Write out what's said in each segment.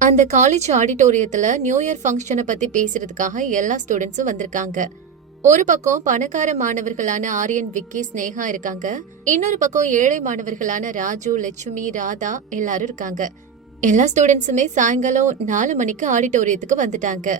அந்த college ஆடிட்டோரியத்துல new year ஃபங்க்ஷனை பத்தி பேசுறதுக்காக எல்லா ஸ்டூடெண்ட்ஸும் வந்திருக்காங்க. ஒரு பக்கம் பணக்கார மாணவர்களான ஆரியன் விக்கி ஸ்னேகா இருக்காங்க. இன்னொரு பக்கம் ஏழை மாணவர்களான ராஜு லட்சுமி ராதா எல்லாரும் இருக்காங்க. எல்லா ஸ்டூடெண்ட்ஸுமே சாயங்காலம் நாலு மணிக்கு ஆடிட்டோரியத்துக்கு வந்துட்டாங்க.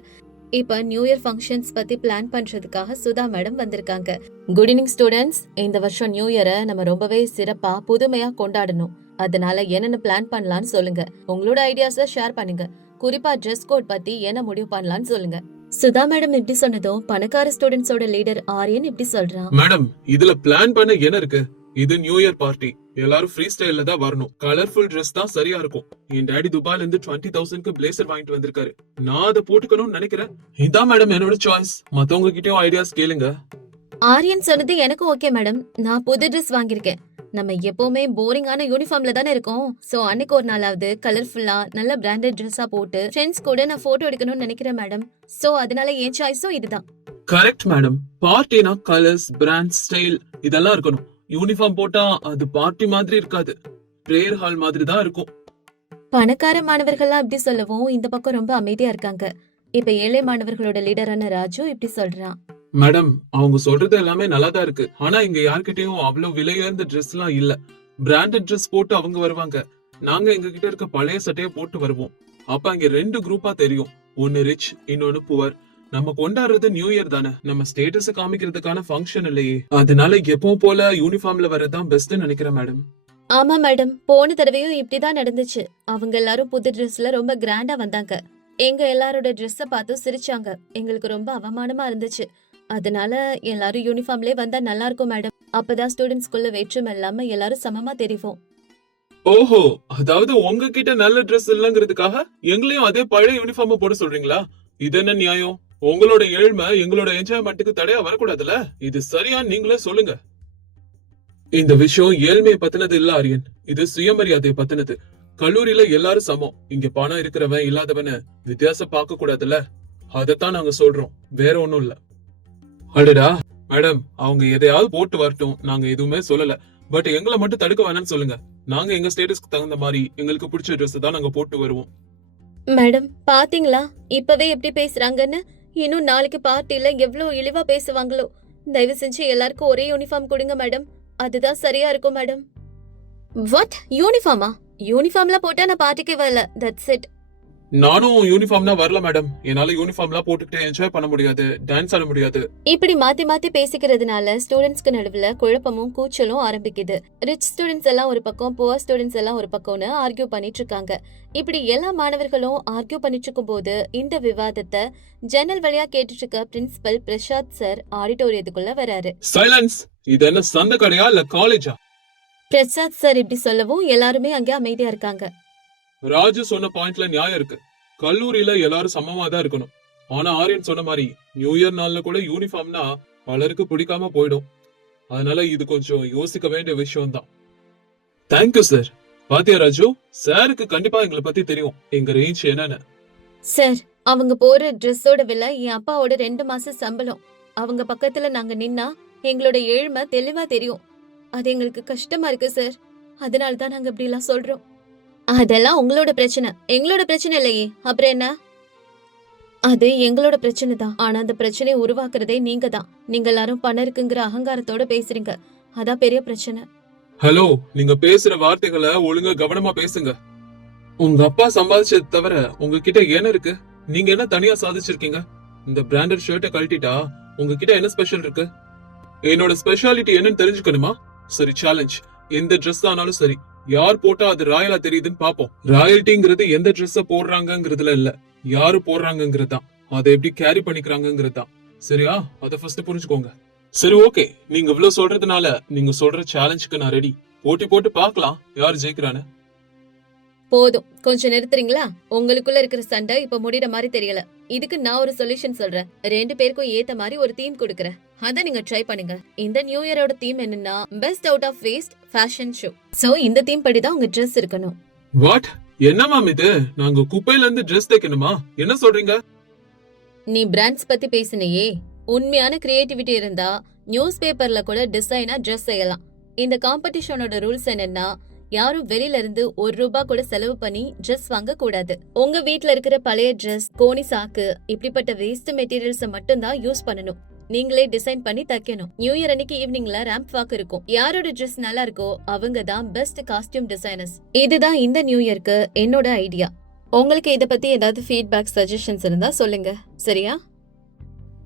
இப்ப நியூ இயர் ஃபங்க்ஷன்ஸ் பத்தி பிளான் பண்றதுக்காக சுதா மேடம் வந்திருக்காங்க. குட் ஈவினிங் ஸ்டூடெண்ட்ஸ் இந்த வருஷம் நியூ இயரை நம்ம ரொம்பவே சிறப்பா புதுமையா கொண்டாடணும். அதனால என்னென்ன பிளான் பண்ணலாம்னு சொல்லுங்க. உங்களோட ஐடியாஸ ஷேர் பண்ணுங்க. குறிப்பா ட்ரெஸ் கோட் பத்தி என்ன முடிவு பண்ணலாம்னு சொல்லுங்க. சுதா மேடம் இப்படி சொன்னதும் பணக்கார ஸ்டூடெண்ட்ஸோட லீடர் ஆரியன் இப்படி சொல்றான். மேடம் இதுல பிளான் பண்ண என்ன இருக்கு? இது நியூ இயர் பார்ட்டி எல்லாரும் ஃப்ரீ ஸ்டைல்ல தான் வரணும். கலர்ஃபுல் Dress தான் சரியா இருக்கும். என் டாடி துபாயில இருந்து டுவெண்ட்டி தௌசண்ட்க்கு பிளேசர் வாங்கிட்டு வந்திருக்காரு. நான் அதை போட்டுக்கணும்னு நினைக்கிறேன். இதான் மேடம் என்னோட சாய்ஸ் மத்தவங்க கிட்டயும் ஐடியாஸ் கேளுங்க. ஆரியன் சொன்னது எனக்கும் ஓகே மேடம் நான் புது ட்ரெஸ் வாங்கியிருக்கேன். நம்ம எப்பவுமே போரிங்கான யூனிஃபார்ம்ல தானே இருக்கோம். சோ அன்னைக்கு ஒரு நாளாவது கலர்ஃபுல்லா நல்ல பிராண்டட் ட்ரெஸ்ஸா போட்டு ஃப்ரெண்ட்ஸ் கூட நான் போட்டோ எடுக்கணும்னு நினைக்கிறேன் மேடம் சோ அதனால என் சாய்ஸும் இதுதான். கரெக்ட் மேடம் பார்ட்டினா கலர்ஸ் பிராண்ட் ஸ்டைல் இதெல்லாம் இருக்கணும். யூனிஃபார்ம் போட்டா அது பார்ட்டி மாதிரி இருக்காது. பிரேயர் ஹால் மாதிரி தான் இருக்கும். பணக்கார மாணவர்கள்லாம் இப்படி சொல்லவும் இந்த பக்கம் ரொம்ப அமைதியா இருக்காங்க. இப்ப ஏழை மாணவர்களோட லீடரான ராஜு இப்படி சொல்றான். மேடம் அவங்க சொல்றது எல்லாமே நல்லா தான் இருக்கு. ஆனா இங்க யார்கிட்டயும் அவ்வளவு விலையேர்ந்த ட்ரெஸ் எல்லாம் இல்ல. பிராண்டட் ட்ரெஸ் போட்டு அவங்க வருவாங்க. நாங்க எங்க கிட்ட இருக்க பழைய சட்டையை போட்டு வருவோம். அப்ப அங்க ரெண்டு குரூப்பா தெரியும். ஒன்னு ரிச் இன்னொன்னு புவர் நம்ம கொண்டாடுறது நியூ இயர் தானே. நம்ம ஸ்டேட்டஸ் காமிக்கிறதுக்கான ஃபங்க்ஷன் இல்லையே. அதனால எப்பவும் போல யூனிஃபார்ம்ல வரதுதான் பெஸ்ட் நினைக்கிறேன் மேடம் ஆமா மேடம் போன தடவையும் இப்படிதான் நடந்துச்சு. அவங்க எல்லாரும் புது ட்ரெஸ்ல ரொம்ப கிராண்டா வந்தாங்க. எங்க எல்லாரோட ட்ரெஸ்ஸ பார்த்து சிரிச்சாங்க. எங்களுக்கு ரொம்ப அவமானமா இருந்துச்சு. அதனால எல்லாரும் யூனிஃபார்ம்லயே வந்தா நல்லா இருக்கும் மேடம் அப்பதான் ஸ்டூடெண்ட்ஸ்குள்ள வேற்றுமை இல்லாம எல்லாரும் சமமா தெரிவோம். ஓஹோ அதாவது உங்ககிட்ட நல்ல ட்ரெஸ் இல்லங்கிறதுக்காக எங்களையும் அதே பழைய யூனிஃபார்ம் போட சொல்றீங்களா? இது என்ன நியாயம்? உங்களோட ஏழ்மை எங்களோட என்ஜாய்மெண்ட்டுக்கு தடையா வரக்கூடாதுல இது சரியா நீங்களே சொல்லுங்க. இந்த விஷயம் ஏழ்மையை பத்தினது இல்ல ஆரியன். இது சுயமரியாதையை பத்தினது. கல்லூரியில எல்லாரும் சமம். இங்க பணம் இருக்கிறவன் இல்லாதவன வித்தியாசம் பார்க்க கூடாதுல்ல அதைத்தான் நாங்க சொல்றோம். வேற ஒண்ணும் இல்லை. அடடா மேடம் அவங்க எதையாவது போட்டு வரட்டும். நாங்க எதுவுமே சொல்லல. பட் எங்களை மட்டும் தடுக்க வேணாம்னு சொல்லுங்க. நாங்க எங்க ஸ்டேட்டஸ்க்கு தகுந்த மாதிரி எங்களுக்கு பிடிச்ச Dress தான் நாங்க போட்டு வருவோம். மேடம் பாத்தீங்களா? இப்பவே எப்படி பேசுறாங்கன்னு? இன்னும் நாளைக்கு பார்ட்டில எவ்வளவு இழிவா பேசுவாங்களோ. தயவு செஞ்சு எல்லாருக்கும் ஒரே யூனிஃபார்ம் கொடுங்க மேடம். அதுதான் சரியா இருக்கும் மேடம். வாட் யூனிஃபார்மா யூனிஃபார்ம்ல போட்டா நான் பார்ட்டிக்கு வரல. தட்ஸ் இட் நானும் யூனிஃபார்ம்னா வரல மேடம் என்னால யூனிஃபார்ம்லாம் போட்டுக்கிட்டு என்ஜாய் பண்ண முடியாது டான்ஸ் ஆட முடியாது. இப்படி மாத்தி மாத்தி பேசிக்கிறதுனால ஸ்டூடெண்ட்ஸ்க்கு நடுவுல குழப்பமும் கூச்சலும் ஆரம்பிக்குது. ரிச் ஸ்டூடெண்ட்ஸ் எல்லாம் ஒரு பக்கம் புவர் ஸ்டூடெண்ட்ஸ் எல்லாம் ஒரு பக்கம்னு ஆர்கியூ பண்ணிட்டு இருக்காங்க இப்படி எல்லா மாணவர்களும் ஆர்கியூ பண்ணிட்டு இருக்கும் போது இந்த விவாதத்தை ஜன்னல் வழியா கேட்டுட்டு இருக்க பிரின்சிபல் பிரசாத் சார் ஆடிட்டோரியத்துக்குள்ள வராரு. சைலன்ஸ் இது என்ன சந்த கடையா இல்ல காலேஜா பிரசாத் சார் இப்படி சொல்லவும் எல்லாருமே அங்கே அமைதியா இருக்காங்க. ராஜு சொன்ன பாயிண்ட்ல நியாயம் இருக்கு. கல்லூரியில எல்லாரும் சமமா தான் இருக்கணும். ஆனா ஆரியன் சொன்ன மாதிரி நியூ இயர் நாள்ல கூட யூனிஃபார்ம்னா பலருக்கு பிடிக்காம போயிடும். அதனால இது கொஞ்சம் யோசிக்க வேண்டிய விஷயம் தான் தேங்க்யூ சார் பாத்தியா ராஜு? சாருக்கு கண்டிப்பா எங்களை பத்தி தெரியும். எங்க ரேஞ்ச் என்னன்னு. சார் அவங்க போற ட்ரெஸ்ஸோட விலை என் அப்பாவோட ரெண்டு மாசம் சம்பளம். அவங்க பக்கத்துல நாங்க நின்னா எங்களோட ஏழ்மை தெளிவா தெரியும். அது எங்களுக்கு கஷ்டமா இருக்கு சார் அதனால தான் நாங்க இப்படி எல்லாம் சொல்றோம். அதெல்லாம் உங்களோட பிரச்சனை. எங்களோட பிரச்சனை இல்லையே. அப்புறம் என்ன? அது எங்களோட பிரச்சனை தான். ஆனா அந்த பிரச்சனையை உருவாக்குறதே நீங்க தான். நீங்க எல்லாரும் பணம் இருக்குங்கிற அகங்காரத்தோட பேசுறீங்க. அதான் பெரிய பிரச்சனை. ஹலோ நீங்க பேசுற வார்த்தைகளை ஒழுங்கா கவனமா பேசுங்க. உங்க அப்பா சம்பாதிச்சது தவிர உங்ககிட்ட என்ன இருக்கு? நீங்க என்ன தனியா சாதிச்சிருக்கீங்க? இந்த பிராண்டட் ஷர்ட்டை கழட்டிட்டா உங்ககிட்ட என்ன ஸ்பெஷல் இருக்கு? என்னோட ஸ்பெஷாலிட்டி என்னன்னு தெரிஞ்சுக்கணுமா? சரி சேலஞ்ச் எந்த ட்ரெஸ் ஆனாலும் சரி. யார் போட்டா அது ராயலா தெரியுதுன்னு பாப்போம். ராயல்ட்டிங்கிறது எந்த ட்ரெஸ் போடுறாங்கிறதுல இல்ல. யாரு போடுறாங்கிறது தான் அதை எப்படி கேரி பண்ணிக்கிறாங்கிறது தான் சரியா? அதை ஃபர்ஸ்ட் புரிஞ்சுக்கோங்க. சரி ஓகே நீங்க இவ்வளவு சொல்றதுனால நீங்க சொல்ற சேலஞ்சுக்கு நான் ரெடி போட்டி போட்டு பாக்கலாம் யார் ஜெயிக்கிறான்னு. போதும். கொஞ்சம் நிறுத்துறீங்களா? உங்களுக்குள்ள இருக்கிற சண்டை இப்ப முடியற மாதிரி தெரியல. இதுக்கு நான் ஒரு சொல்யூஷன் சொல்றேன். ரெண்டு பேருக்கும் ஏத்த மாதிரி ஒரு தீம் கொடுக்கறேன். அத நீங்க ட்ரை பண்ணுங்க. இந்த நியூ இயரோட தீம் என்னன்னா best out of waste fashion show so இந்த தீம் படி தான் உங்க Dress இருக்கணும். வாட் என்ன மேம் இது? நாங்க குப்பையில இருந்து Dress தைக்கணுமா? என்ன சொல்றீங்க? நீ பிராண்ட்ஸ் பத்தி பேசினையே. உண்மையான கிரியேட்டிவிட்டி இருந்தா நியூஸ் பேப்பர்ல கூட டிசைனா Dress செய்யலாம். இந்த காம்படிஷனோட ரூல்ஸ் என்னன்னா யாரும் வெளியில இருந்து ஒரு ரூபா கூட செலவு பண்ணி ட்ரெஸ் வாங்க கூடாது உங்க வீட்ல இருக்கிற பழைய ட்ரெஸ் கோணி சாக்கு இப்படிப்பட்ட வேஸ்ட் மெட்டீரியல்ஸை மட்டும் தான் யூஸ் பண்ணணும். நீங்களே டிசைன் பண்ணி தைக்கணும். நியூ இயர் அன்னைக்கு ஈவினிங்ல ரேம்ப் வாக் இருக்கும். யாரோட ட்ரெஸ் நல்லா இருக்கோ அவங்க தான் பெஸ்ட் காஸ்டியூம் டிசைனர்ஸ் இதுதான் இந்த நியூ இயர்க்கு என்னோட ஐடியா உங்களுக்கு இத பத்தி ஏதாவது ஃபீட்பேக் சஜஷன்ஸ் இருந்தா சொல்லுங்க. சரியா?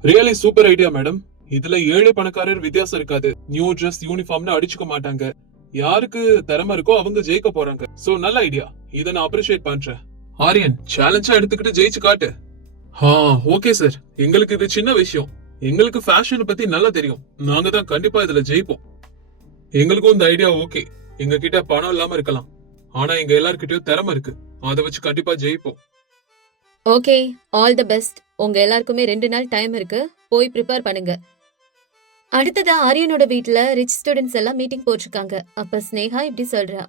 ரியலி சூப்பர் ஐடியா மேடம் இதுல ஏழை பணக்காரர் வித்தியாசம் இருக்காது. நியூ ட்ரெஸ் யூனிஃபார்ம்னு அடிச்சுக்க மாட்டாங்க. யாருக்கு திறமை இருக்கோ அவங்க ஜெயிக்க போறாங்க. சோ நல்ல ஐடியா இத நான் அப்ரிஷியேட் பண்றேன். ஆரியன் சேலஞ்சா எடுத்துக்கிட்டு ஜெயிச்சு காட்டு. ஆ ஓகே சார் எங்களுக்கு இது சின்ன விஷயம். எங்களுக்கு ஃபேஷன் பத்தி நல்லா தெரியும். நாங்க தான் கண்டிப்பா இதுல ஜெயிப்போம். எங்களுக்கும் இந்த ஐடியா ஓகே எங்க கிட்ட பணம் இல்லாம இருக்கலாம். ஆனா எங்க எல்லார்கிட்டயும் திறமை இருக்கு. அதை வச்சு கண்டிப்பா ஜெயிப்போம். ஓகே ஆல் தி பெஸ்ட் உங்க எல்லாருக்குமே ரெண்டு நாள் டைம் இருக்கு. போய் ப்ரிப்பேர் பண்ணுங்க. அடுத்ததா ஆரியனோட வீட்ல ரிச் ஸ்டூடெண்ட்ஸ் எல்லாம் மீட்டிங் போட்டிருக்காங்க. அப்ப ஸ்னேகா இப்படி சொல்றா.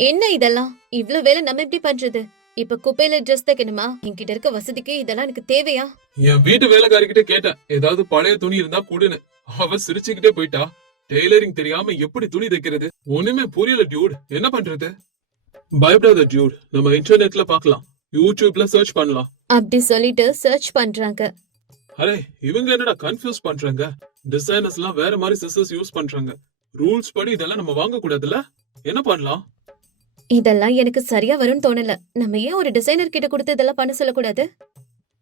என்ன இதெல்லாம்? இவ்ளோ வேலை நம்ம எப்படி பண்றது? இப்ப குப்பையில ட்ரெஸ் தைக்கணுமா? என்கிட்ட இருக்க வசதிக்கு இதெல்லாம் எனக்கு தேவையா? என் வீட்டு வேலைக்காரிக்கிட்ட கேட்டேன். ஏதாவது பழைய துணி இருந்தா கொடுன்னு. அவ சிரிச்சுக்கிட்டே போயிட்டா. டெய்லரிங் தெரியாம எப்படி துணி தைக்கிறது? ஒண்ணுமே புரியல டியூட் என்ன பண்றது? பயப்படாத டியூட் நம்ம இன்டர்நெட்ல பார்க்கலாம். யூடியூப்ல சர்ச் பண்ணலாம். அப்படி சொல்லிட்டு சர்ச் பண்றாங்க. அரே இவங்க என்னடா கன்ஃபியூஸ் பண்றாங்க? டிசைனர்ஸ் எல்லாம் வேற மாதிரி சிசர்ஸ் யூஸ் பண்றாங்க. ரூல்ஸ் படி இதெல்லாம் நம்ம வாங்க கூடாதுல்ல என்ன பண்ணலாம்? இதெல்லாம் எனக்கு சரியா வரும்னு தோணல. நம்ம ஏன் ஒரு டிசைனர் கிட்ட கொடுத்து இதெல்லாம் பண்ண சொல்லக்கூடாது?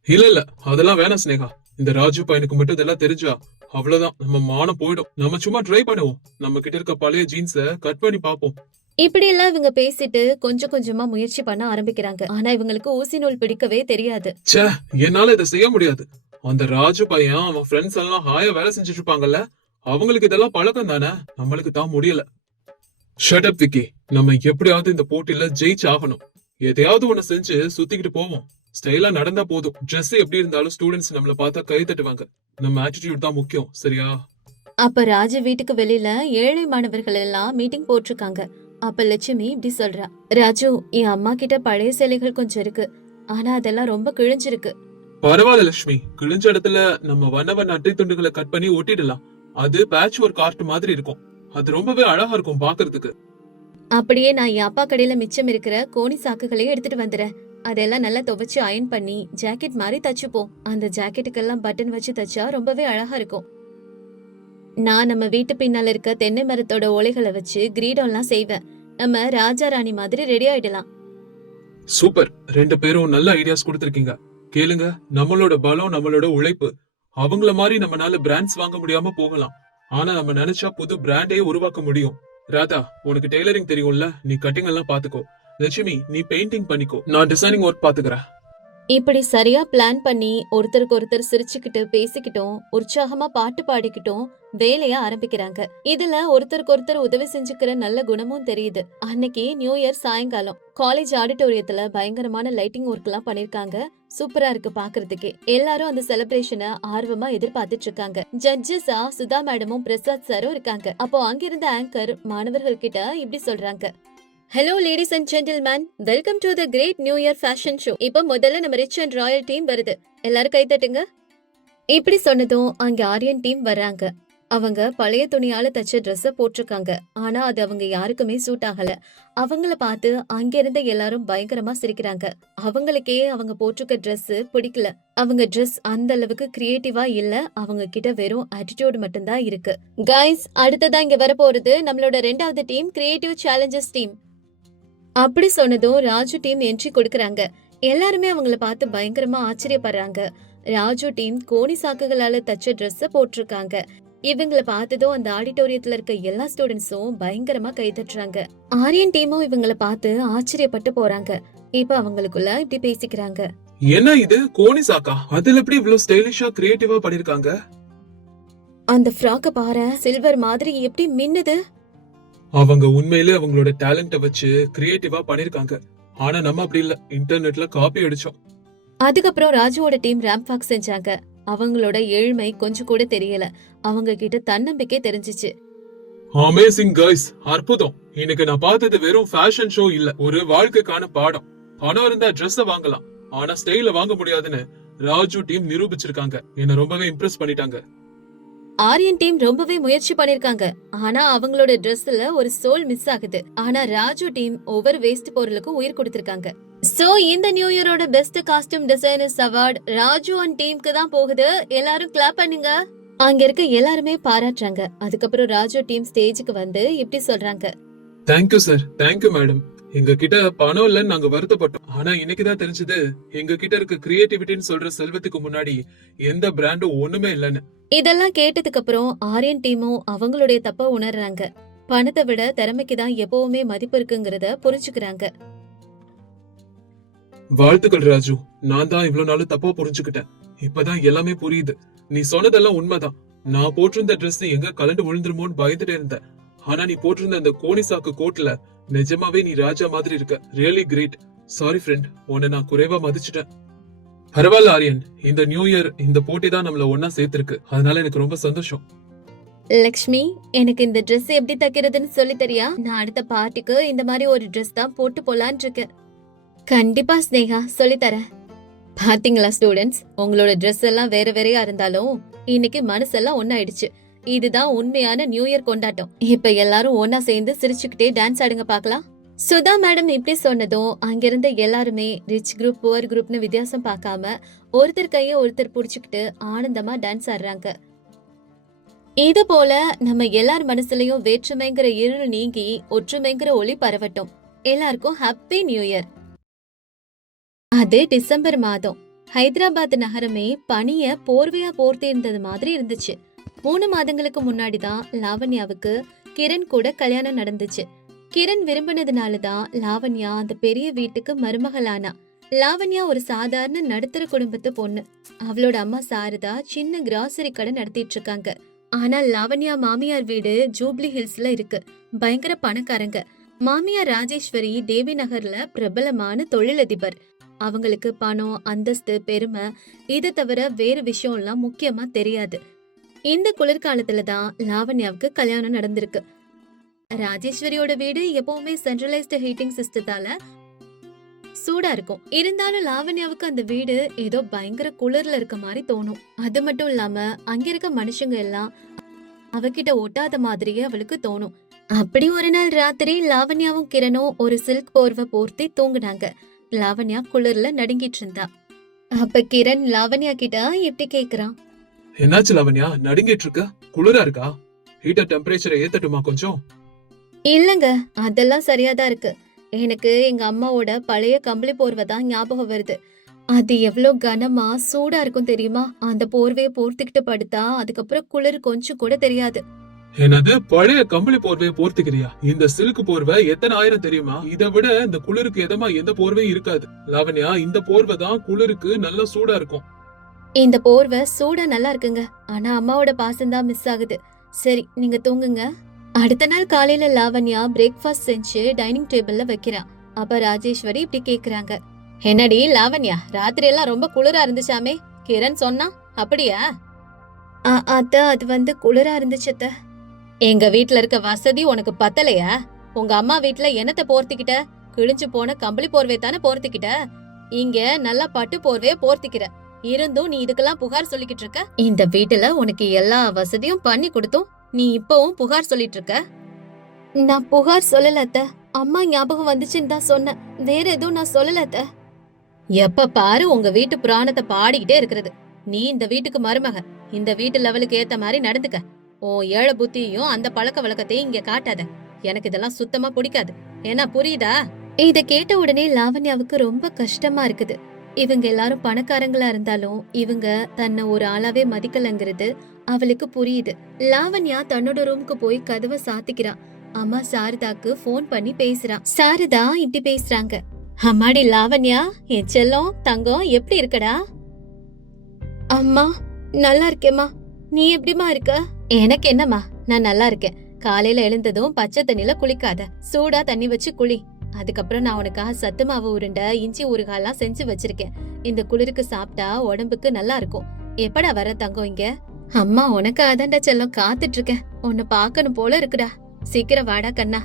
இல்ல இல்ல. அதெல்லாம் வேணாம் ஸ்னேகா இந்த ராஜு பையனுக்கு மட்டும் இதெல்லாம் தெரிஞ்சா அவ்வளவுதான். நம்ம மானம் போயிடும். நம்ம சும்மா ட்ரை பண்ணுவோம். நம்ம கிட்ட இருக்க பழைய ஜீன்ஸ கட் பண்ணி பாப்போம் இப்படி எல்லாம் இவங்க பேசிட்டு கொஞ்சம் கொஞ்சமா முயற்சி பண்ண ஆரம்பிக்கிறாங்க. ஆனா இவங்களுக்கு ஊசி நூல் பிடிக்கவே தெரியாது. ச்சே என்னால இதை செய்ய முடியாது. அந்த ராஜு பையன் அவன் ஃப்ரெண்ட்ஸ் எல்லாம் ஹாயா வேலை செஞ்சுட்டு இருப்பாங்கல்ல அவங்களுக்கு இதெல்லாம் பழக்கம் தானே? நம்மளுக்கு தான் முடியல. ஷட்அப் விக்கி நம்ம எப்படியாவது இந்த போட்டியில ஜெயிச்சு ஆகணும் எதையாவது ஒண்ணு செஞ்சு சுத்திக்கிட்டு போவோம். ஸ்டைலா நடந்தா போதும். ட்ரெஸ் எப்படி இருந்தாலும் ஸ்டூடெண்ட்ஸ் நம்மள பார்த்தா கை தட்டுவாங்க. நம்ம ஆட்டிடியூட் தான் முக்கியம் சரியா? அப்ப ராஜு வீட்டுக்கு வெளியில ஏழை மாணவர்கள் எல்லாம் மீட்டிங் போட்டிருக்காங்க. அப்ப லட்சுமி இப்படி சொல்றா. ராஜு என் அம்மா கிட்ட பழைய சேலைகள் கொஞ்சம் இருக்கு. ஆனா அதெல்லாம் ரொம்ப கிழிஞ்சிருக்கு. பரவாயில்ல லட்சுமி. கிழிஞ்ச இடத்துல நம்ம வண்ண வண்ண அட்டை துண்டுகளை கட் பண்ணி ஒட்டிடலாம் அது பேட்ச் ஒர்க் ஆர்ட் மாதிரி இருக்கும். அது ரொம்பவே அழகா இருக்கும் பாக்குறதுக்கு. அப்படியே நான் என் அப்பா கடையில மிச்சம் இருக்கிற கோணி சாக்குகளையும் எடுத்துட்டு வந்துடுறேன். அதெல்லாம் நல்லா துவைச்சு அயன் பண்ணி ஜாக்கெட் மாதிரி தச்சுப்போம். அந்த ஜாக்கெட்டுக்கெல்லாம் பட்டன் வச்சு தச்சா ரொம்பவே அழகா இருக்கும். நான் நம்ம வீட்டு பின்னால இருக்க தென்னை மரத்தோட ஓலைகளை வச்சு கிரீடம்லாம் செய்வேன். நம்ம ராஜா ராணி மாதிரி ரெடி ஆயிடலாம். சூப்பர். ரெண்டு பேரும் நல்ல ஐடியாஸ் கொடுத்திருக்கீங்க. கேளுங்க நம்மளோட பலம் நம்மளோட உழைப்பு. அவங்கள மாதிரி நம்மனால பிராண்ட்ஸ் வாங்க முடியாம போகலாம். ஆனா நம்ம நினைச்சா புது பிராண்டே உருவாக்க முடியும். ராதா உனக்கு டெய்லரிங் தெரியும்ல? நீ கட்டிங் எல்லாம் பாத்துக்கோ. லட்சுமி நீ பெயிண்டிங் பண்ணிக்கோ. நான் டிசைனிங் ஒர்க் பாத்துக்கிறேன். இப்படி சரியா பிளான் பண்ணி ஒருத்தருக்கு ஒருத்தர் சிரிச்சுக்கிட்டு பேசிக்கிட்டும் உற்சாகமா பாட்டு பாடிக்கிட்டும் வேலைய ஆரம்பிக்கிறாங்க. இதுல ஒருத்தருக்கு ஒருத்தர் உதவி செஞ்சுக்கிற நல்ல குணமும் தெரியுது. அன்னைக்கு நியூ இயர் சாயங்காலம் காலேஜ் ஆடிட்டோரியத்துல பயங்கரமான லைட்டிங் ஒர்க் எல்லாம் பண்ணிருக்காங்க. சூப்பரா இருக்கு பாக்குறதுக்கே. எல்லாரும் அந்த செலிப்ரேஷனை ஆர்வமா எதிர்பார்த்துட்டு இருக்காங்க ஜட்ஜஸா சுதா மேடமும் பிரசாத் சாரும் இருக்காங்க. அப்போ அங்கிருந்த ஆங்கர் மாணவர்கள் கிட்ட இப்படி சொல்றாங்க. Hello ladies and gentleman welcome to the great new year fashion show இப்போ முதல்ல நம்ம ரிச் அண்ட் ராயல் டீம் வருது. எல்லாரும் கை தட்டுங்க. இப்படி சொன்னதும் அங்க ஆரியன் டீம் வர்றாங்க. அவங்க பழைய துணியால தச்ச ட்ரெஸ்ஸ போட்டிருக்காங்க. ஆனா அது அவங்க யாருக்குமே சூட் ஆகல. அவங்கள பார்த்து அங்க இருந்த எல்லாரும் பயங்கரமா சிரிக்கிறாங்க. அவங்களுக்கே அவங்க போட்டிருக்க ட்ரெஸ் பிடிக்கல. அவங்க ட்ரெஸ் அந்த அளவுக்கு கிரியேட்டிவா இல்ல. அவங்க கிட்ட வெறும் attitude மட்டும்தான் இருக்கு. கைஸ் அடுத்ததான் இங்க வர போறது நம்மளோட ரெண்டாவது டீம் கிரியேட்டிவ் சேலஞ்சஸ் டீம் அப்படி சொன்னதும் ராஜு டீம் என்ட்ரி கொடுக்கறாங்க. எல்லாருமே அவங்கள பார்த்து பயங்கரமா ஆச்சரியப்படுறாங்க. ராஜு டீம் கோணி சாக்குகளால தச்ச Dress போட்டிருக்காங்க. இவங்கள பார்த்ததும் அந்த ஆடிட்டோரியத்துல இருக்க எல்லா ஸ்டூடெண்ட்ஸும் பயங்கரமா கை தட்டுறாங்க. ஆரியன் டீமும் இவங்கள பார்த்து ஆச்சரியப்பட்டு போறாங்க. இப்ப அவங்களுக்குள்ள இப்படி பேசிக்கிறாங்க. என்ன இது? கோனி சாக்கா? அதுல எப்படி இவ்வளவு ஸ்டைலிஷா கிரியேட்டிவா பண்ணிருக்காங்க? அந்த ஃப்ராக்க பாரு சில்வர் மாதிரி எப்படி மின்னுது? அவங்க உண்மையிலே அவங்களோட டேலண்ட வச்சு கிரியேட்டிவா பண்ணிருக்காங்க. ஆனா நம்ம அப்படி இல்ல. இன்டர்நெட்ல காப்பி அடிச்சோம். அதுக்கப்புறம் ராஜுவோட டீம் ரேம்ப் வாக் செஞ்சாங்க. அவங்களோட ஏழ்மை கொஞ்சம் கூட தெரியல. அவங்க கிட்ட தன்னம்பிக்கை தெரிஞ்சிச்சு. அமேசிங் கைஸ் அற்புதம். இன்னைக்கு நான் பார்த்தது வெறும் ஃபேஷன் ஷோ இல்ல. ஒரு வாழ்க்கைக்கான பாடம். பணம் இருந்தா Dress வாங்கலாம். ஆனா ஸ்டைல வாங்க முடியாதுன்னு ராஜு டீம் நிரூபிச்சிருக்காங்க. என்ன ரொம்பவே இம்ப்ரெஸ் பண்ணிட்டாங்க. ஆரியன் டீம் ரொம்பவே முயற்சி பண்ணிருக்காங்க. ஆனா அவங்களோட ட்ரெஸ்ல ஒரு சோல் மிஸ் ஆகுது. ஆனா ராஜு டீம் ஒவ்வொரு வேஸ்ட் பொருளுக்கும் உயிர் கொடுத்திருக்காங்க. சோ இந்த new இயரோட best costume designers award Raju and டீமுக்கு தான் போகுது. எல்லாரும் கிளாப் பண்ணுங்க. அங்க இருக்க எல்லாருமே பாராட்டுறாங்க. அதுக்கப்புறம் ராஜு டீம் ஸ்டேஜுக்கு வந்து இப்படி சொல்றாங்க. தேங்க்யூ சார் தேங்க்யூ மேடம் எங்க கிட்ட பணம் இல்லைன்னு நாங்க வருத்தப்பட்டோம். ஆனா இன்னைக்குதான் தெரிஞ்சது எங்க கிட்ட இருக்க கிரியேட்டிவிட்டின்னு சொல்ற செல்வத்துக்கு முன்னாடி எந்த பிராண்டும் ஒண்ணுமே இல்லைன்னு. இதெல்லாம் கேட்டதுக்கு அப்புறம் ஆரியன் டீமும் அவங்களுடைய தப்ப உணர்றாங்க. பணத்தை விட திறமைக்கு தான் எப்பவுமே மதிப்பு இருக்குங்கிறத புரிஞ்சுக்கிறாங்க. வாழ்த்துக்கள் ராஜு. நான் தான் இவ்வளவு நாள் தப்பா புரிஞ்சுக்கிட்டேன். இப்பதான் எல்லாமே புரியுது. நீ சொன்னதெல்லாம் உண்மைதான். நான் போட்டிருந்த Dress எங்க கலண்டு விழுந்துருமோன்னு பயந்துட்டே இருந்தேன். ஆனா நீ போட்டிருந்த அந்த கோணி சாக்கு கோட்ல நிஜமாவே நீ ராஜா மாதிரி இருக்க. ரியலி கிரேட் சாரி ஃப்ரெண்ட் உன்னை நான் குறைவா மதிச்சிட்டேன். பரவாயில்ல ஆரியன். இந்த நியூ இயர் இந்த போட்டி தான் நம்மள ஒன்னா சேர்த்திருக்கு. அதனால எனக்கு ரொம்ப சந்தோஷம். லக்ஷ்மி எனக்கு இந்த ட்ரெஸ் எப்படி தைக்கிறதுன்னு சொல்லி தெரியா? நான் அடுத்த பார்ட்டிக்கு இந்த மாதிரி ஒரு ட்ரெஸ் தான் போட்டு போலான்னு இருக்கேன். கண்டிப்பா ஸ்னேகா சொல்லி தரேன். பாத்தீங்களா ஸ்டூடெண்ட்ஸ் உங்களோட ட்ரெஸ் எல்லாம் வேற வேறையா இருந்தாலும் இன்னைக்கு மனசெல்லாம் ஒன்னாயிடுச்சு இதுதான் உண்மையான நியூ இயர் கொண்டாட்டம். இப்ப எல்லாரும் ஒன்னா சேர்ந்து சிரிச்சுக்கிட்டே டான்ஸ் ஆடுங்க பார்க்கலாம். சுதா மேடம் இப்படி சொன்னதும் அங்கிருந்த எல்லாருமே ரிச் குரூப் புவர் குரூப்னு வித்தியாசம் பார்க்காம ஒருத்தர் கைய ஒருத்தர் புடிச்சுக்கிட்டு ஆனந்தமா டான்ஸ் ஆடுறாங்க. இது போல நம்ம எல்லார் மனசுலயும் வேற்றுமைங்கிற இருள் நீங்கி ஒற்றுமைங்கிற ஒளி பரவட்டும். எல்லாருக்கும் ஹாப்பி நியூ இயர் அது டிசம்பர் மாதம். ஹைதராபாத் நகரமே பனிய போர்வையா போர்த்தி இருந்தது மாதிரி இருந்துச்சு. மூணு மாதங்களுக்கு முன்னாடி தான் லாவண்யாவுக்கு கிரண் கூட கல்யாணம் நடந்துச்சு. கிரண் விரும்பினதுனால தான் லாவண்யா அந்த பெரிய வீட்டுக்கு மருமகளானா. லாவண்யா ஒரு சாதாரண நடுத்தர குடும்பத்து பொண்ணு. அவளோட அம்மா சாரதா சின்ன கிராசரி கடை நடத்திட்டு இருக்காங்க. ஆனா லாவண்யா மாமியார் வீடு ஜூப்ளி ஹில்ஸ்ல இருக்கு. பயங்கர பணக்காரங்க. மாமியார் ராஜேஸ்வரி தேவி நகர்ல பிரபலமான தொழிலதிபர். அவங்களுக்கு பணம் அந்தஸ்து பெருமை இதை தவிர வேறு விஷயம்லாம் முக்கியமா தெரியாது. இந்த குளிர்காலத்துல தான் லாவண்யாவுக்கு கல்யாணம் நடந்திருக்கு. ராஜேஸ்வரியோட வீடு எப்பவுமே சென்ட்ரலைஸ்டு ஹீட்டிங் சிஸ்டத்தால சூடா இருக்கும். இருந்தாலும் லாவண்யாவுக்கு அந்த வீடு ஏதோ பயங்கர குளிர்ல இருக்க மாதிரி தோணும். அது மட்டும் இல்லாம அங்க இருக்க மனுஷங்க எல்லாம் அவகிட்ட ஒட்டாத மாதிரியே அவளுக்கு தோணும். அப்படி ஒரு நாள் ராத்திரி லாவண்யாவும் கிரணும் ஒரு சில்க் போர்வை போர்த்தி தூங்குனாங்க. லாவண்யா குளிர்ல நடுங்கிட்டு இருந்தா. அப்ப கிரண் லாவண்யா கிட்ட இப்படி கேக்குறான். என்னாச்சு லவன்யா நடுங்கிட்டு இருக்க குளிரா இருக்கா? ஹீட்டர் டெம்பரேச்சரை ஏத்தட்டுமா கொஞ்சம்? இல்லங்க அதெல்லாம் சரியாதான் இருக்கு. எனக்கு எங்க அம்மாவோட பழைய கம்பளி போர்வை தான் ஞாபகம் வருது. அது எவ்வளவு கனமா சூடா இருக்கும் தெரியுமா? அந்த போர்வையை போர்த்திக்கிட்டு படுத்தா அதுக்கப்புறம் குளிர் கொஞ்சம் கூட தெரியாது. என்னது? பழைய கம்பளி போர்வையை போர்த்துக்கிறியா? இந்த சில்க் போர்வை எத்தனை ஆயிரம் தெரியுமா? இதை விட இந்த குளிருக்கு எதமா எந்த போர்வையும் இருக்காது. லாவண்யா இந்த போர்வை தான் குளிருக்கு நல்ல சூடா இருக்கும். இந்த போர்வை சூடா நல்லா இருக்குங்க. ஆனா அம்மாவோட பாசம்தான் மிஸ் ஆகுது. சரி நீங்க தூங்குங்க. அடுத்த நாள் காலையில லாவண்யா பிரேக்ஃபாஸ்ட் செஞ்சு டைனிங் டேபிள்ல வைக்கிறா. அப்ப ராஜேஸ்வரி இப்படி கேக்குறாங்க. என்னடி லாவண்யா ராத்திரி எல்லாம் ரொம்ப குளிரா இருந்துச்சாமே? கிரண் சொன்னா அப்படியா? அத்த அது வந்து குளிரா இருந்துச்சத்த எங்க வீட்ல இருக்க வசதி உனக்கு பத்தலையா? உங்க அம்மா வீட்ல என்னத்த போர்த்திக்கிட்ட? கிழிஞ்சு போன கம்பளி போர்வை தானே போர்த்திக்கிட்ட? இங்க நல்லா பட்டு போர்வைய போர்த்திக்கிற. இருந்தும் நீ இதுக்கெல்லாம் புகார் சொல்லிக்கிட்டு இருக்க? இந்த வீட்டுல உனக்கு எல்லா வசதியும் பண்ணி கொடுத்தும் நீ இப்பவும் புகார் சொல்லிட்டு இருக்க? நான் புகார் சொல்லல அத்த. அம்மா ஞாபகம் வந்துச்சுன்னு தான் சொன்னேன். வேற எதுவும் நான் சொல்லல அத்த. எப்ப பாரு உங்க வீட்டு புராணத்தை பாடிக்கிட்டே இருக்கிறது. நீ இந்த வீட்டுக்கு மருமக. இந்த வீட்டு லெவலுக்கு ஏத்த மாதிரி நடந்துக்க. உன் ஏழை புத்தியையும் அந்த பழக்க வழக்கத்தையும் இங்க காட்டாத. எனக்கு இதெல்லாம் சுத்தமா பிடிக்காது. ஏன்னா புரியுதா? இத கேட்ட உடனே லாவண்யாவுக்கு ரொம்ப கஷ்டமா இருக்குது. இவங்க எல்லாரும் பணக்காரங்களா இருந்தாலும் இவங்க தன்னை ஒரு ஆளாவே மதிக்கலங்கிறது அவளுக்கு புரியுது. லாவண்யா தன்னோட ரூமுக்கு போய் கதவை சாத்திக்கிறா. அம்மா சாரதாக்கு ஃபோன் பண்ணி பேசுறா. சாரதா இப்படி பேசுறாங்க. அம்மாடி லாவண்யா என் செல்லம் தங்கம் எப்படி இருக்கடா? அம்மா நல்லா இருக்கேம்மா. நீ எப்படிமா இருக்க? எனக்கு என்னம்மா நான் நல்லா இருக்கேன். காலையில எழுந்ததும் பச்சை தண்ணில குளிக்காத. சூடா தண்ணி வச்சு குளி. அதுக்கப்புறம் நான் உனக்காக சத்து மாவு உருண்டை இஞ்சி ஊறுகாலாம் செஞ்சு வச்சிருக்கேன். இந்த குளிருக்கு சாப்பிட்டா உடம்புக்கு நல்லா இருக்கும். எப்படா வர தங்கம் இங்க? அம்மா உனக்கு அதான்டா செல்லம் காத்துட்டு இருக்கேன் உன்னை பார்க்கணும் போல இருக்குடா. சீக்கிரம் வாடா கண்ணா.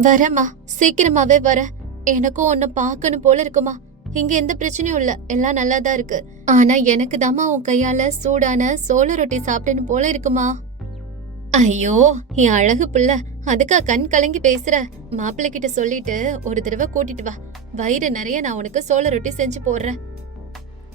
வரேம்மா சீக்கிரமாவே வர. எனக்கும் உன்னை பார்க்கணும் போல இருக்குமா? இங்க எந்த பிரச்சனையும் இல்ல. எல்லாம் நல்லா தான் இருக்கு. ஆனா எனக்கு தாமா உன் கையால சூடான சோள ரொட்டி சாப்பிட்டேன்னு போல இருக்குமா? ஐயோ என் அழகு புள்ள அதுக்கா கண் கலங்கி பேசுற. மாப்பிள்ளை கிட்ட சொல்லிட்டு ஒரு தடவை கூட்டிட்டு வா. வயிறு நிறைய நான் உனக்கு சோள ரொட்டி செஞ்சு போடுறேன்.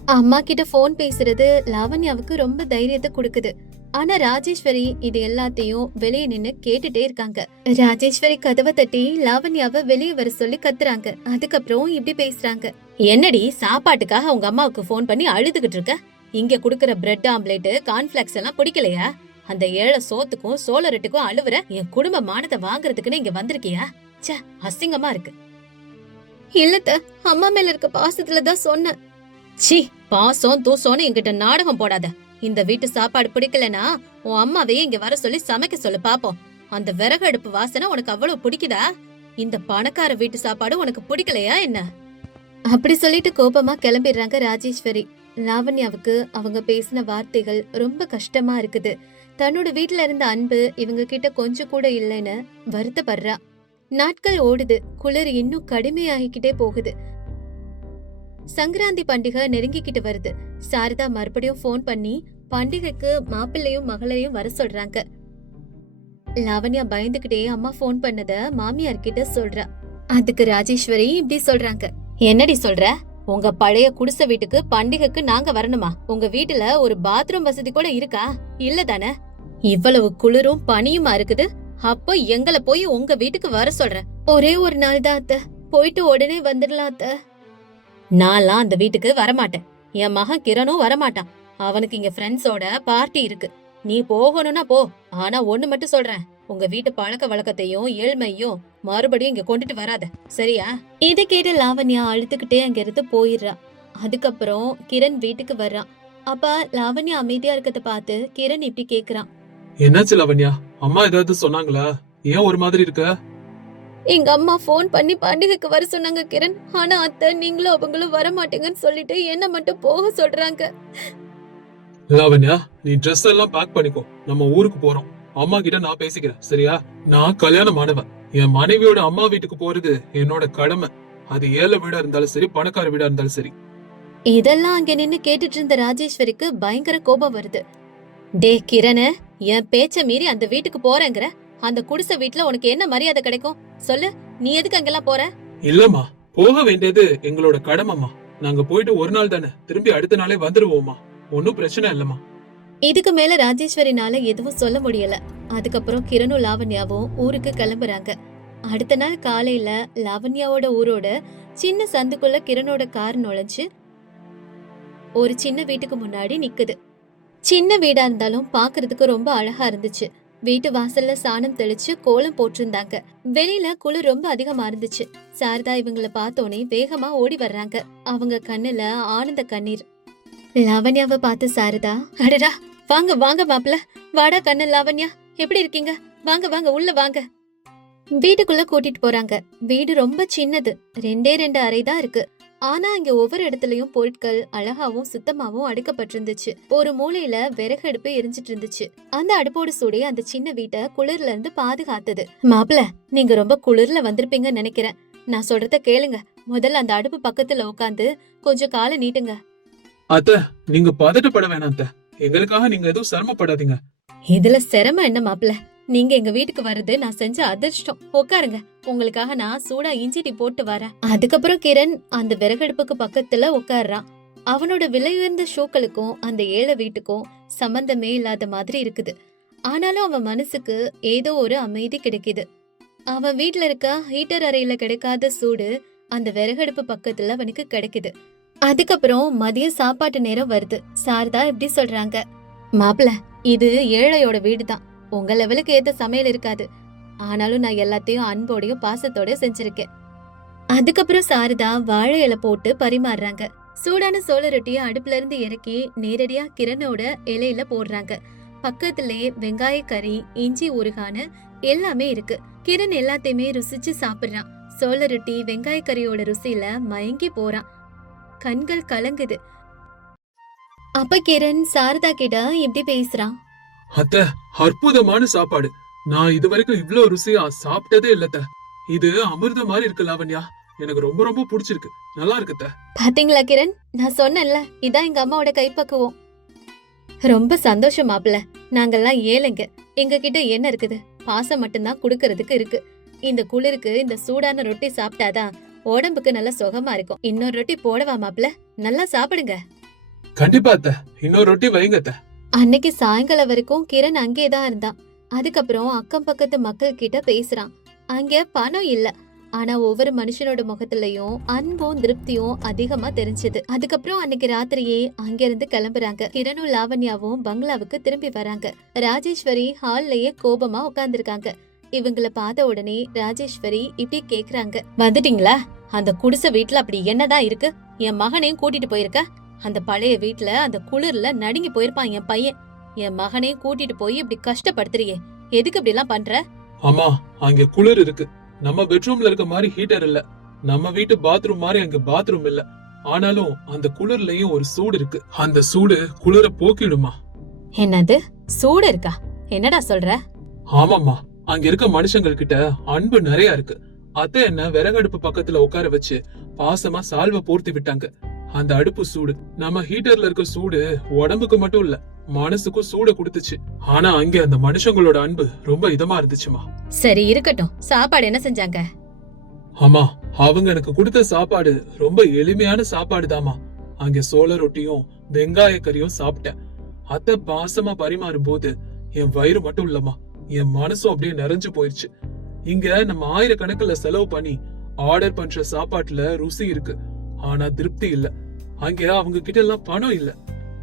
அம்மா கிட்ட ஃபோன் பேசுறது லாவண்யாவுக்கு ரொம்ப தைரியத்தை கொடுக்குது. ஆனா ராஜேஸ்வரி இது எல்லாத்தையும் வெளியே நின்னு கேட்டுட்டே இருக்காங்க. ராஜேஸ்வரி கதவை தட்டி லாவண்யாவை வெளியே வர சொல்லி கத்துறாங்க. அதுக்கப்புறம் இப்படி பேசுறாங்க. என்னடி சாப்பாட்டுக்காக உங்க அம்மாவுக்கு ஃபோன் பண்ணி அழுதுகிட்டு இருக்க? இங்க குடுக்கற பிரெட் ஆம்லேட் கார்ன்ஃபிளாக்ஸ் எல்லாம் பிடிக்கலையா? அந்த ஏழை சோத்துக்கும் சோள ரொட்டிக்கும் அழுவுற என் குடும்ப மானத்தை வாங்குறதுக்குன்னு இங்க வந்திருக்கியா? ச்சே அசிங்கமா இருக்கு. இல்லத்த அம்மா மேல இருக்க பாசத்துல தான் சொன்னேன். சி பாசம் தூசம்னு என்கிட்ட நாடகம் போடாத. இந்த வீட்டு சாப்பாடு பிடிக்கலனா உன் அம்மாவையே இங்க வர சொல்லி சமைக்க சொல்லு பாப்போம். அந்த விறகு அடுப்பு வாசனை உனக்கு அவ்வளவு பிடிக்குதா? இந்த பணக்கார வீட்டு சாப்பாடு உனக்கு பிடிக்கலையா என்ன? அப்படி சொல்லிட்டு கோபமா கிளம்பிடுறாங்க ராஜேஸ்வரி. லாவண்யாவுக்கு அவங்க பேசின வார்த்தைகள் ரொம்ப கஷ்டமா இருக்குது. தன்னோட வீட்டுல இருந்த அன்பு இவங்க கிட்ட கொஞ்சம் கூட இல்லைன்னு வருத்தப்படுறா. நாட்கள் ஓடுது. குளிர் இன்னும் கடுமையாகிக்கிட்டே போகுது. சங்கராந்தி பண்டிகை நெருங்கிக்கிட்டு வருது. சாரதா மறுபடியும் ஃபோன் பண்ணி பண்டிகைக்கு மாப்பிள்ளையும் மகளையும் வர சொல்றாங்க. லாவண்யா பயந்துகிட்டே அம்மா ஃபோன் பண்ணத மாமியார் கிட்ட சொல்றா. அதுக்கு ராஜேஸ்வரி இப்படி சொல்றாங்க. என்னடி சொல்ற? உங்க பழைய குடிசை வீட்டுக்கு பண்டிகைக்கு நாங்க வரணுமா? உங்க வீட்டுல ஒரு பாத்ரூம் வசதி கூட இருக்கா? இல்ல தானே? இவ்வளவு குளிரும் பனியுமா இருக்குது? அப்போ எங்களை போய் உங்க வீட்டுக்கு வர சொல்ற ஒரே ஒரு நாள் தான் அத்த. போயிட்டு உடனே வந்துடலாம் அத்த. நான்லாம் அந்த வீட்டுக்கு வரமாட்டேன். என் மகன் கிரணும் வரமாட்டான். அவனுக்கு இங்க ஃப்ரெண்ட்ஸோட பார்ட்டி இருக்கு. நீ போகணும்னா போ. ஆனா ஒண்ணு மட்டும் சொல்றேன். உங்க வீட்டு பழக்க வழக்கத்தையும் ஏழ்மையும் மறுபடியும் இங்க கொண்டுட்டு வராத. சரியா? இதை கேட்டு லாவண்யா அழுத்துக்கிட்டே அங்க இருந்து போயிடுறா. அதுக்கப்புறம் கிரண் வீட்டுக்கு வர்றான். அப்ப லாவண்யா அமைதியா இருக்கத பார்த்து கிரண் இப்படி கேக்குறான். என்னாச்சு லவண்யா? அம்மா ஏதாவது சொன்னாங்களா? ஏன் ஒரு மாதிரி இருக்க? எங்க அம்மா ஃபோன் பண்ணி பண்டிகைக்கு வர சொன்னாங்க கிரண். ஆனா அத்தை நீங்களும் அவங்களும் வர மாட்டீங்கன்னு சொல்லிட்டு என்ன மட்டும் போக சொல்றாங்க. லாவண்யா நீ ட்ரெஸ் எல்லாம் பேக் பண்ணிக்கோ. நம்ம ஊருக்கு போறோம். அம்மா கிட்ட நான் பேசிக்கிறேன் சரியா? நான் கல்யாணம் ஆனவன். என் மனைவியோட அம்மா வீட்டுக்கு போறது என்னோட கடமை. அது ஏழை வீடா இருந்தாலும் சரி பணக்கார வீடா இருந்தாலும் சரி. இதெல்லாம் அங்க நின்னு கேட்டுட்டு இருந்த ராஜேஸ்வரிக்கு பயங்கர கோபம் வருது. டே கிரண என் பேச்ச மீறி அந்த வீட்டுக்கு போறேங்கிற. அந்த குடிசை வீட்ல உனக்கு என்ன மரியாதை கிடைக்கும்? சொல்லு நீ எதுக்கு அங்கெல்லாம் போற? இல்லம்மா போக வேண்டியது எங்களோட கடமைம்மா. நாங்க போயிட்டு ஒரு நாள் தானே திரும்பி அடுத்த நாளே வந்துருவோம்மா. ஒன்னும் பிரச்சனை இல்லம்மா. இதுக்கு மேல ராஜேஸ்வரினால எதுவும் சொல்ல முடியல. அதுக்கப்புறம் கிரணும் லாவண்யாவும் ஊருக்கு கிளம்புறாங்க. அடுத்த நாள் காலையில லாவண்யாவோட ஊரோட சின்ன சந்துக்குள்ள கிரணோட கார் நுழைஞ்சு ஒரு சின்ன வீட்டுக்கு முன்னாடி நிக்குது. சின்ன வீடா இருந்தாலும் பாக்குறதுக்கு ரொம்ப அழகா இருந்துச்சு. வீட்டு வாசல்ல சாணம் தெளிச்சு கோலம் போட்டிருந்தாங்க. வெளியில குளிர் ரொம்ப அதிகமா இருந்துச்சு. சாரதா இவங்கள பார்த்தோனே வேகமா ஓடி வர்றாங்க. அவங்க கண்ணுல ஆனந்த கண்ணீர். லாவண்யாவை பார்த்து சாரதா அடடா வாங்க வாங்க மாப்பிள. வாடா கண்ணு லாவண்யா. எப்படி இருக்கீங்க? வாங்க வாங்க உள்ள வாங்க. வீட்டுக்குள்ள கூட்டிட்டு போறாங்க. வீடு ரொம்ப சின்னது. ரெண்டே ரெண்டு அறை தான் இருக்கு. ஆனா இங்க ஒவ்வொரு இடத்துலயும் பொருட்கள் அழகாவும் சுத்தமாவும் அடுக்கப்பட்டிருந்துச்சு. ஒரு மூலையில விறகு அடுப்பு எரிஞ்சிட்டு இருந்துச்சு. அந்த அடுப்போட சூடே அந்த சின்ன வீட்டை குளிர்ல இருந்து பாதுகாத்தது. மாப்பிள நீங்க ரொம்ப குளிர்ல வந்திருப்பீங்கன்னு நினைக்கிறேன். நான் சொல்றத கேளுங்க. முதல்ல அந்த அடுப்பு பக்கத்துல உட்காந்து கொஞ்சம் காலை நீட்டுங்க. அத்த நீங்க பதட்டப்பட வேணாம் அத்த. எங்களுக்காக நீங்க எதுவும் சிரமப்படாதீங்க. இதுல சிரமம் என்ன மாப்பிள? நீங்க எங்க வீட்டுக்கு வர்றது நான் செஞ்ச அதிர்ஷ்டம். உட்காருங்க. உங்களுக்காக நான் சூடா இஞ்சி டீ போட்டு வரேன். அதுக்கப்புறம் கிரண் அந்த விறகடுப்புக்கு பக்கத்துல உட்கார்றான். அவனோட விலையுயர்ந்த ஷூக்களுக்கும் அந்த ஏழை வீட்டுக்கும் சம்பந்தமே இல்லாத மாதிரி இருக்குது. ஆனாலும் அவன் மனசுக்கு ஏதோ ஒரு அமைதி கிடைக்குது. அவன் வீட்ல இருக்க ஹீட்டர் அறையில கிடைக்காத சூடு அந்த விறகடுப்பு பக்கத்துல அவனுக்கு கிடைக்குது. அதுக்கப்புறம் மதியம் சாப்பாட்டு நேரம் வருது. சாரதா இப்படி சொல்றாங்க? மாப்பிள இது ஏழையோட வீடு தான் உங்க லெவலுக்கு ஏத்த சமையல் இருக்காது. ஆனாலும் நான் எல்லாத்தையும் அன்போடையும் பாசத்தோடயும் செஞ்சிருக்கேன். அதுக்கப்புறம் சாரதா வாழை இலை போட்டு பரிமாறுறாங்க. சூடான சோள ரொட்டியை அடுப்புல இருந்து இறக்கி நேரடியா கிரணோட இலையில போடுறாங்க. பக்கத்திலேயே வெங்காய கறி இஞ்சி ஊறுகான்னு எல்லாமே இருக்கு. கிரண் எல்லாத்தையுமே ருசிச்சு சாப்பிடுறான். சோள ரொட்டி வெங்காய கறியோட ருசியில மயங்கி போறான். கண்கள் கலங்குது. அப்ப கிரண் சாரதா கிட்ட இப்படி பேசுறான். அத்த அற்புதமான சாப்பாடு. நான் இதுவரைக்கும் இவ்ளோ ருசியா சாப்பிட்டதே இல்லத்த இது அமிர்த மாதிரி இருக்கு லாவண்யா. எனக்கு ரொம்ப ரொம்ப பிடிச்சிருக்கு. நல்லா இருக்கு அத்தை. பாத்தீங்களா கிரண்? நான் சொன்னேன்ல இதான் எங்க அம்மாவோட கைப்பக்குவம். ரொம்ப சந்தோஷம் மாப்பிள நாங்கெல்லாம் ஏழைங்க. எங்க கிட்ட என்ன இருக்குது? பாசம் மட்டும்தான் குடுக்கறதுக்கு இருக்கு. இந்த குளிருக்கு இந்த சூடான ரொட்டி சாப்பிட்டாதான் உடம்புக்கு நல்ல சுகமா இருக்கும். இன்னொரு ரொட்டி போடவா மாப்பிள நல்லா சாப்பிடுங்க. கண்டிப்பா அத்தை. இன்னொரு ரொட்டி வைங்க அத்தை. அன்னைக்கு சாயங்காலம் வரைக்கும் கிரண் அங்கே தான் இருந்தான். அதுக்கப்புறம் அக்கம் பக்கத்து மக்கள் கிட்ட பேசுறான். அங்க பணம் இல்ல. ஆனா ஒவ்வொரு மனுஷனோட முகத்திலயும் அன்பும் திருப்தியும் அதிகமா தெரிஞ்சது. அதுக்கப்புறம் அன்னைக்கு ராத்திரியே அங்கிருந்து கிளம்புறாங்க. கிரணும் லாவண்யாவும் பங்களாவுக்கு திரும்பி வராங்க. ராஜேஸ்வரி ஹால்லயே கோபமா உட்கார்ந்துருக்காங்க. இவங்கள பார்த்த உடனே ராஜேஸ்வரி இப்படி கேக்குறாங்க. வந்துட்டீங்களா? அந்த குடிசை வீட்டுல அப்படி என்னதான் இருக்கு? என் மகனையும் கூட்டிட்டு போயிருக்க? அந்த பழைய வீட்ல அந்த குளிர்ல நடுங்கி போயிருப்பான் என் பையன். என் மகனையும் கூட்டிட்டு போய் இப்படி கஷ்டப்படுத்துறியே. எதுக்கு இப்படி எல்லாம் பண்ற? அம்மா அங்க குளிர் இருக்கு. நம்ம பெட்ரூம்ல இருக்க மாதிரி ஹீட்டர் இல்ல. நம்ம வீட்டு பாத்ரூம் மாதிரி அங்க பாத்ரூம் இல்ல. ஆனாலும் அந்த குளிர்லயும் ஒரு சூடு இருக்கு. அந்த சூடு குளிர போக்கிடுமா? என்னது? சூடு இருக்கா? என்னடா சொல்ற? ஆமாம்மா. அங்க இருக்க மனுஷங்கள் கிட்ட அன்பு நிறைய இருக்கு. அத்தை என்ன விறகடுப்பு பக்கத்துல உட்கார வச்சு பாசமா சால்வ போர்த்தி விட்டாங்க. அந்த அடுப்பு சூடு. நம்ம ஹீட்டர்ல இருக்க சூடு உடம்புக்கு மட்டும் இல்ல மனசுக்கும் சூட கொடுத்துச்சு. ஆனா அங்க அந்த மனுஷங்களோட அன்பு ரொம்ப இதமா இருந்துச்சுமா. சரி இருக்கட்டும். சாப்பாடு என்ன செஞ்சாங்க? ஆமா அவங்க எனக்கு கொடுத்த சாப்பாடு ரொம்ப எளிமையான சாப்பாடு தாமா அங்க சோள ரொட்டியும் வெங்காய கறியும் சாப்பிட்டேன். அத்தை பாசமா பரிமாறும் போது என் வயிறு மட்டும் இல்லம்மா. என் மனசும் அப்படியே நிறைஞ்சு போயிருச்சு. இங்க நம்ம ஆயிரக்கணக்குல செலவு பண்ணி ஆர்டர் பண்ற சாப்பாட்டுல ருசி இருக்கு. ஆனா திருப்தி இல்ல. அங்க அவங்க கிட்ட எல்லாம் பணம் இல்ல.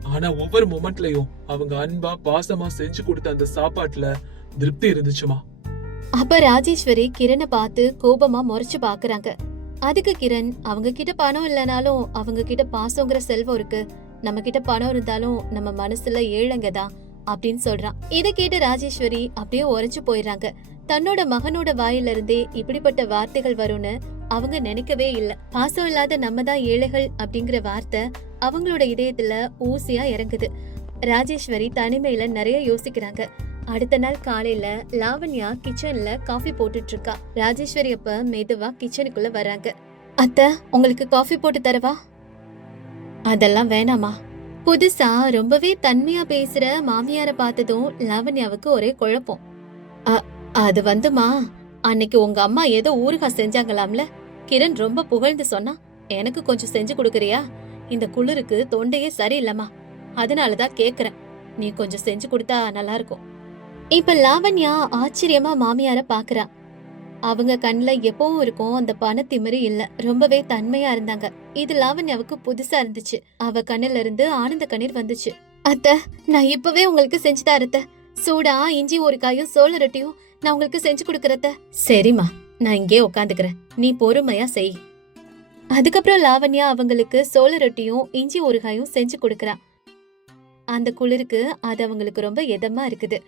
ஆனா ஒவ்வொரு மொமெண்ட்லயும் அவங்க அன்பா பாசமா செஞ்சு கொடுத்த அந்த சாப்பாட்டுல திருப்தி இருந்துச்சுமா? அப்ப ராஜேஸ்வரி கிரணை பார்த்து கோபமா முறைச்சு பாக்குறாங்க. அதுக்கு கிரண் அவங்க கிட்ட பணம் இல்லனாலும் அவங்க கிட்ட பாசங்கிற செல்வம் இருக்கு. நம்ம கிட்ட பணம் இருந்தாலும் நம்ம மனசுல ஏழைங்க தான் அப்படின்னு சொல்றான். இத கேட்டு ராஜேஸ்வரி அப்படியே உரைச்சு போயிடுறாங்க. தன்னோட மகனோட வாயிலிருந்தே இப்படிப்பட்ட வார்த்தைகள் வரும்னு அவங்க நினைக்கவே இல்ல. பாசம் இல்லாத நம்ம தான் ஏழைகள் அப்படிங்கிற வார்த்தை அவங்களோட இதயத்துல ஊசியா இறங்குது. ராஜேஸ்வரி தனிமையில நிறைய யோசிக்கிறாங்க. அடுத்த நாள் காலையில லாவண்யா கிச்சன்ல காஃபி போட்டுட்டு இருக்கா ராஜேஸ்வரி அப்ப மெதுவா கிச்சனுக்குள்ள வராங்க அத்த உங்களுக்கு காஃபி போட்டு தரவா? அதெல்லாம் வேணாமா? புதுசா ரொம்பவே தன்மையா பேசுற மாமியார பார்த்ததும் லாவண்யாவுக்கு ஒரே குழப்பம். அ- அது வந்துமா? அன்னைக்கு உங்க அம்மா ஏதோ ஊறுகாய் செஞ்சாங்களாம்ல? கிரண் ரொம்ப புகழ்ந்து சொன்னா எனக்கு கொஞ்சம் செஞ்சு கொடுக்கறியா? இந்த குளிருக்கு தொண்டையே சரியில்லம்மா. அதனாலதான் கேக்குறேன். நீ கொஞ்சம் செஞ்சு கொடுத்தா நல்லா இருக்கும் இப்ப லாவண்யா ஆச்சரியமா மாமியார பாக்குறா. அவங்க கண்ணுல எப்பவும் இருக்கும் அந்த பணத்திமிரு இல்ல. ரொம்பவே தன்மையா இருந்தாங்க. இது லாவண்யாவுக்கு புதுசா இருந்துச்சு. அவ கண்ணுல இருந்து ஆனந்த கண்ணீர் வந்துச்சு. அத்த நான் இப்பவே உங்களுக்கு செஞ்சு தரத்த சூடா இஞ்சி ஒரு காயும் சோள ரொட்டியும் நான் உங்களுக்கு செஞ்சு கொடுக்கறத. சரிம்மா நான் இங்கே உட்காந்துக்கிறேன் நீ பொறுமையா செய். அதுக்கப்புறம் லாவண்யா அவங்களுக்கு சோள ரொட்டியும் இஞ்சி ஊறுகாயும் செஞ்சு கொடுக்கறா. அந்த குளிருக்கு அது அவங்களுக்கு ரொம்ப இதமா இருக்குது.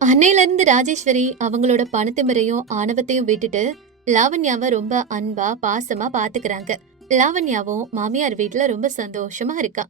அன்னையில இருந்து ராஜேஸ்வரி அவங்களோட பணத்திமிரையும் ஆணவத்தையும் விட்டுட்டு லாவண்யாவை ரொம்ப அன்பா பாசமா பாத்துக்கிறாங்க. லாவண்யாவும் மாமியார் வீட்டுல ரொம்ப சந்தோஷமா இருக்கா.